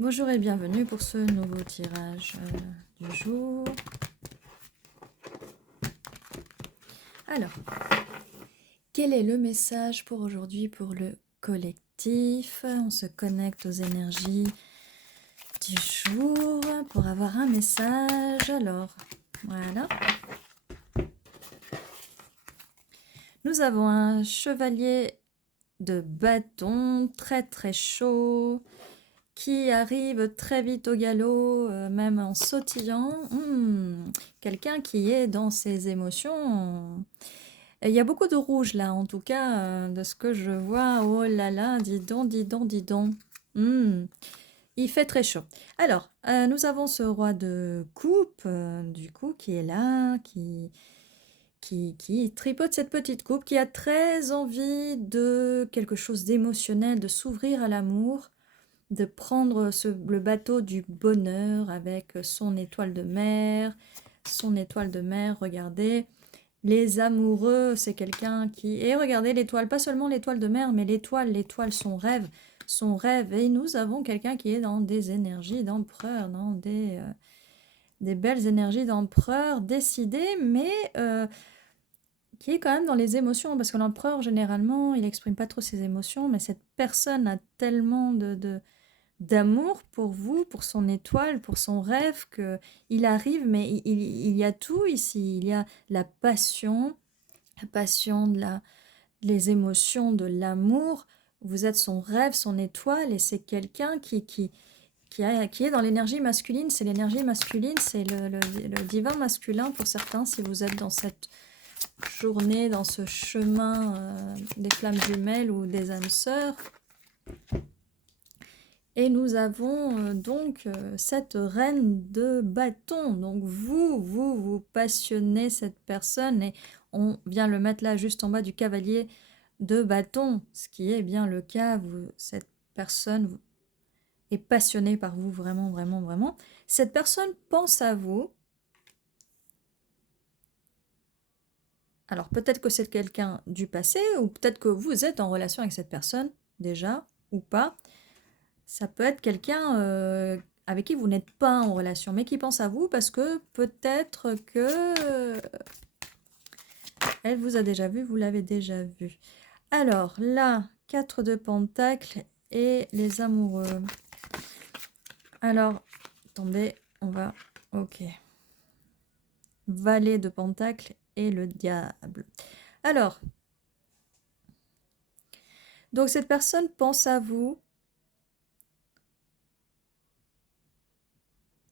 Bonjour et bienvenue pour ce nouveau tirage du jour. Alors, quel est le message pour aujourd'hui pour le collectif? On se connecte aux énergies du jour pour avoir un message. Alors, voilà. Nous avons un chevalier de bâton très très chaud qui arrive très vite au galop, même en sautillant. Quelqu'un qui est dans ses émotions. Il y a beaucoup de rouge là, en tout cas, de ce que je vois. Oh là là, dis donc, dis donc, dis donc. Il fait très chaud. Alors, nous avons ce roi de coupe, du coup, qui est là, qui tripote cette petite coupe, qui a très envie de quelque chose d'émotionnel, de s'ouvrir à l'amour, de prendre le bateau du bonheur avec son étoile de mer. Son étoile de mer, regardez. Les amoureux, c'est quelqu'un qui... Et regardez l'étoile, pas seulement l'étoile de mer, mais l'étoile, son rêve. Son rêve. Et nous avons quelqu'un qui est dans des énergies d'empereur, dans des belles énergies d'empereur, décidé, mais qui est quand même dans les émotions. Parce que l'empereur, généralement, il n'exprime pas trop ses émotions, mais cette personne a tellement d'amour pour vous, pour son étoile, pour son rêve, qu'il arrive, mais il y a tout ici. Il y a la passion, les émotions, de l'amour. Vous êtes son rêve, son étoile, et c'est quelqu'un qui est dans l'énergie masculine. C'est l'énergie masculine, c'est le divin masculin pour certains, si vous êtes dans cette journée, dans ce chemin des flammes jumelles ou des âmes sœurs. Et nous avons donc cette reine de bâton. Donc vous passionnez cette personne et on vient le mettre là juste en bas du cavalier de bâton, ce qui est bien le cas. Cette personne est passionnée par vous, vraiment, vraiment, vraiment. Cette personne pense à vous. Alors peut-être que c'est quelqu'un du passé ou peut-être que vous êtes en relation avec cette personne déjà ou pas. Ça peut être quelqu'un avec qui vous n'êtes pas en relation, mais qui pense à vous parce que peut-être que elle vous a déjà vu, vous l'avez déjà vu. Alors là, 4 de pentacles et les amoureux. Alors, attendez, on va... Ok. Valet de pentacles et le diable. Alors, donc cette personne pense à vous,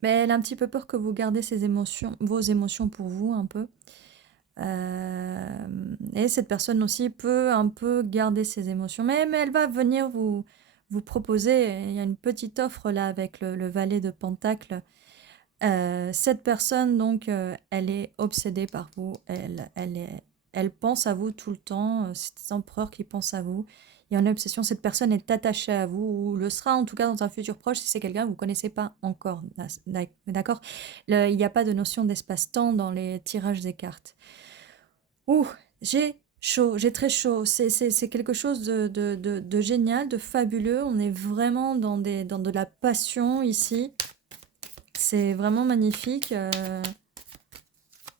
mais elle a un petit peu peur que vous gardez vos émotions pour vous un peu. Et cette personne aussi peut un peu garder ses émotions. Mais elle va venir vous proposer, il y a une petite offre là avec le valet de Pentacle. Cette personne, donc, elle est obsédée par vous. Elle pense à vous tout le temps. C'est cet empereur qui pense à vous. Il y a une obsession. Cette personne est attachée à vous, ou le sera en tout cas dans un futur proche si c'est quelqu'un que vous ne connaissez pas encore. D'accord? Il n'y a pas de notion d'espace-temps dans les tirages des cartes. Ouh, j'ai chaud, j'ai très chaud. C'est quelque chose de génial, de fabuleux. On est vraiment dans de la passion ici. C'est vraiment magnifique.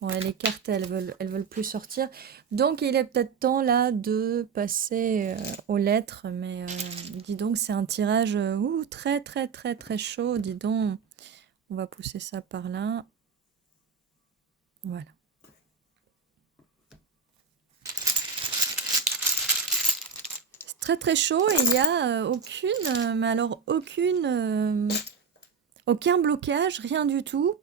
Ouais, les cartes, elles veulent plus sortir. Donc, il est peut-être temps là de passer aux lettres. Mais dis donc, c'est un tirage très, très, très, très chaud. Dis donc, on va pousser ça par là. Voilà. C'est très, très chaud et il n'y a mais alors aucun blocage, rien du tout.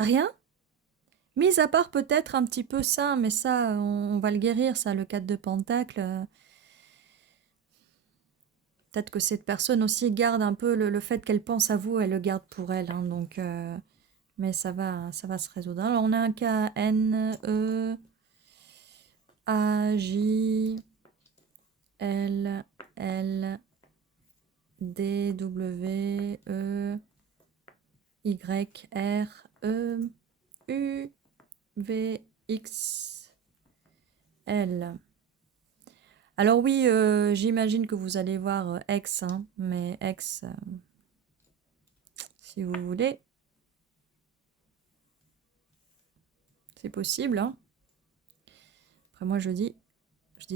Rien. Mis à part peut-être un petit peu ça, mais ça, on va le guérir, ça, le 4 de Pentacle. Peut-être que cette personne aussi garde un peu le fait qu'elle pense à vous, elle le garde pour elle. Hein, donc, mais ça va se résoudre. Alors, on a un K, N, E, A, J, L, L, D, W, E, Y, R, E, U, V, X, L. Alors oui, j'imagine que vous allez voir X, hein, mais X, si vous voulez, c'est possible, hein. Après moi je dis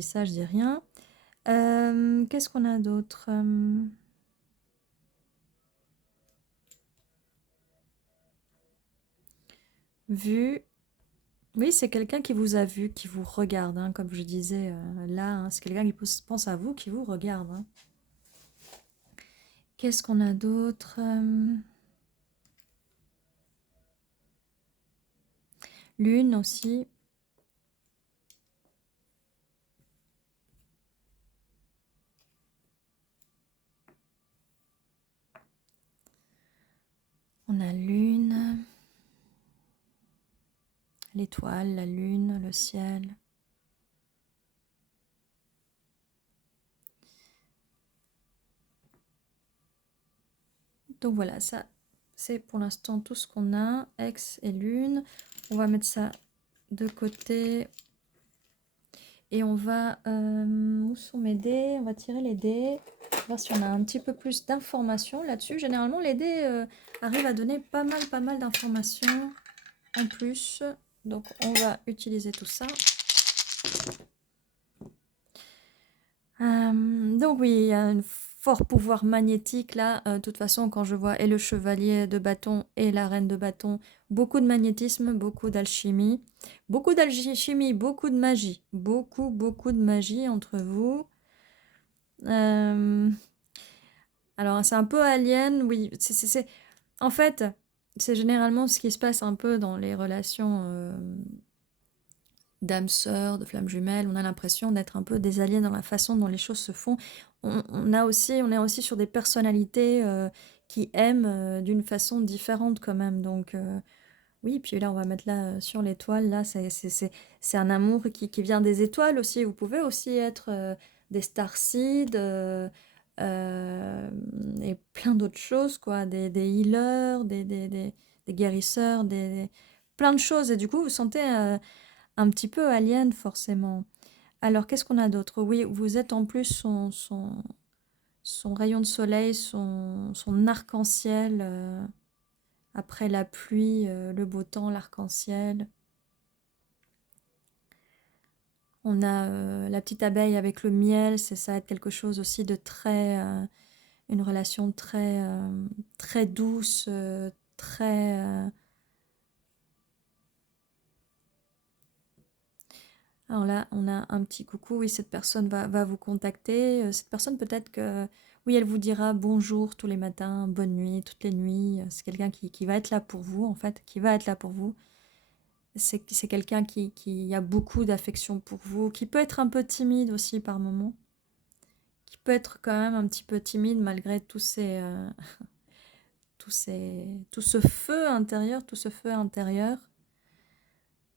ça, je dis rien. Qu'est-ce qu'on a d'autre? Vu. Oui, c'est quelqu'un qui vous a vu, qui vous regarde, hein, comme je disais là, hein, c'est quelqu'un qui pense à vous, qui vous regarde, hein. Qu'est-ce qu'on a d'autre? Lune aussi. On a lune, l'étoile, la lune, le ciel. Donc voilà, ça, c'est pour l'instant tout ce qu'on a. X et lune. On va mettre ça de côté. Et on va... où sont mes dés? On va tirer les dés. Voir si on a un petit peu plus d'informations là-dessus. Généralement, les dés arrivent à donner pas mal d'informations en plus. Donc, on va utiliser tout ça. Donc oui, il y a un fort pouvoir magnétique là. De toute façon, quand je vois et le chevalier de bâton et la reine de bâton, beaucoup de magnétisme, beaucoup d'alchimie. Beaucoup d'alchimie, beaucoup de magie. Beaucoup de magie entre vous. Alors, c'est un peu alien, oui. En fait, c'est généralement ce qui se passe un peu dans les relations d'âmes sœurs, de flammes jumelles. On a l'impression d'être un peu des aliens dans la façon dont les choses se font. On est aussi sur des personnalités qui aiment d'une façon différente quand même. Donc, oui, puis là, on va mettre là sur l'étoile. Là, c'est un amour qui vient des étoiles aussi. Vous pouvez aussi être des starseeds et plein d'autres choses, quoi. Des healers, des guérisseurs, plein de choses. Et du coup, vous sentez un petit peu alien, forcément. Alors, qu'est-ce qu'on a d'autre? Oui, vous êtes en plus son rayon de soleil, son arc-en-ciel. Après la pluie, le beau temps, l'arc-en-ciel. On a la petite abeille avec le miel, ça va être quelque chose aussi de très... une relation très douce, très... Alors là, on a un petit coucou, oui, cette personne va vous contacter. Cette personne, peut-être que... Oui, elle vous dira bonjour tous les matins, bonne nuit, toutes les nuits. C'est quelqu'un qui va être là pour vous, en fait, qui va être là pour vous. C'est quelqu'un qui a beaucoup d'affection pour vous, qui peut être un peu timide aussi par moments, qui peut être quand même un petit peu timide malgré tout ce feu intérieur, tout ce feu intérieur.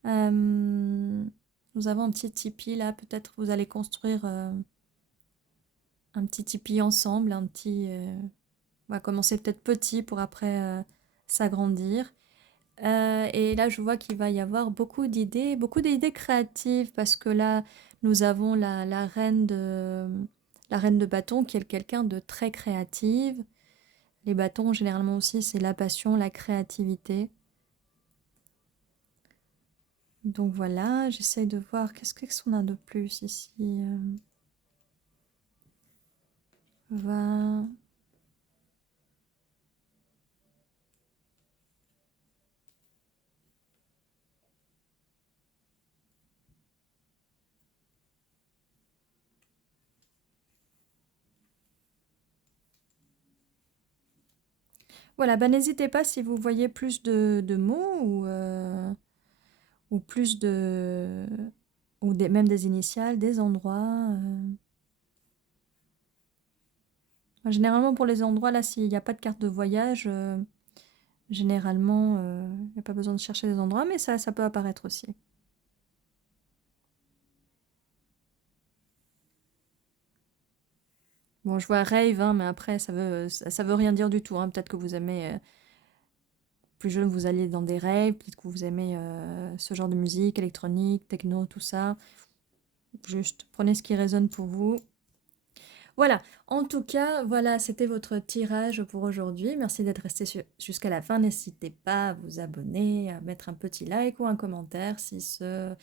Nous avons un petit tipi là, peut-être vous allez construire un petit tipi ensemble, on va commencer peut-être petit pour après s'agrandir. Et là, je vois qu'il va y avoir beaucoup d'idées créatives, parce que là, nous avons la reine de bâton qui est quelqu'un de très créative. Les bâtons, généralement aussi, c'est la passion, la créativité. Donc voilà, j'essaye de voir qu'est-ce qu'on a de plus ici. Va. Voilà, bah, n'hésitez pas si vous voyez plus de mots ou plus de... ou même des initiales, des endroits. Généralement, pour les endroits, là, s'il n'y a pas de carte de voyage, généralement, il n'y a pas besoin de chercher des endroits, mais ça peut apparaître aussi. Bon, je vois rave, hein, mais après, ça veut rien dire du tout, hein. Peut-être que vous aimez, plus jeune, vous alliez dans des raves, peut-être que vous aimez ce genre de musique, électronique, techno, tout ça. Juste prenez ce qui résonne pour vous. Voilà, en tout cas, voilà, c'était votre tirage pour aujourd'hui. Merci d'être resté jusqu'à la fin. N'hésitez pas à vous abonner, à mettre un petit like ou un commentaire si ce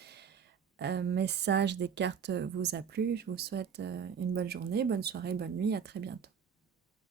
message des cartes vous a plu. Je vous souhaite une bonne journée, bonne soirée, bonne nuit, à très bientôt.